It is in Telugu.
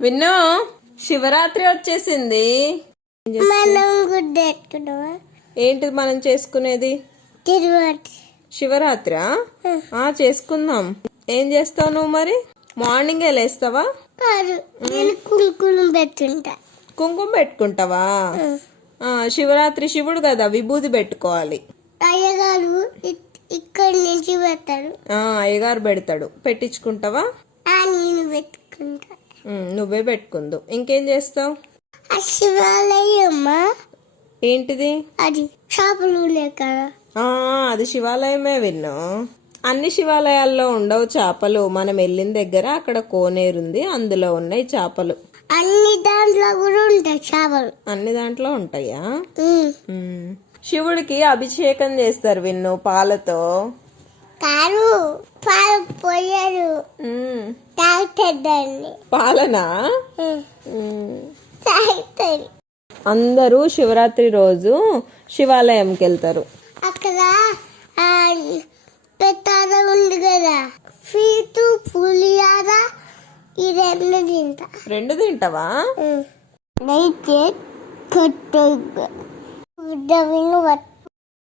విన్నో శివరాత్రి వచ్చేసింది. ఏంటిది మనం చేసుకునేది? శివరాత్రి చేసుకుందాం. ఏం చేస్తావు నువ్వు మరి? మార్నింగే లేస్తావా? కుంకుమ పెట్టుకుంటావా? శివరాత్రి శివుడు కదా, విభూది పెట్టుకోవాలి. అయ్యగారు ఇక్కడ నుంచి పెడతాడు. అయ్యగారు పెడతాడు. పెట్టించుకుంటావా? నేను పెట్టుకుంటా. నువ్వే పెట్టుకుందు. ఇంకేం చేస్తావు? శివాలయమ్మా. ఏంటిది అది? చేపలు కదా. అది శివాలయమే విన్ను. అన్ని శివాలయాల్లో ఉండవు చేపలు. మనం వెళ్ళిన దగ్గర అక్కడ కోనేరుంది, అందులో ఉన్నాయి చేపలు. అన్ని దాంట్లో కూడా ఉంటాయి చేపలు. అన్ని దాంట్లో ఉంటాయా? శివుడికి అభిషేకం చేస్తారు విన్ను పాలతో. కారు పాలు పోయారు. తాగుతాడండి. పాలనా? తాగుతాడు. అందరూ శివరాత్రి రోజు శివాలయంకి వెళ్తారు. అక్కడ పెద్ద ఉంది కదా, ఫీటు పులియార, ఈ రెండు తింటా. రెండు తింటావా? నైతే కొట్టు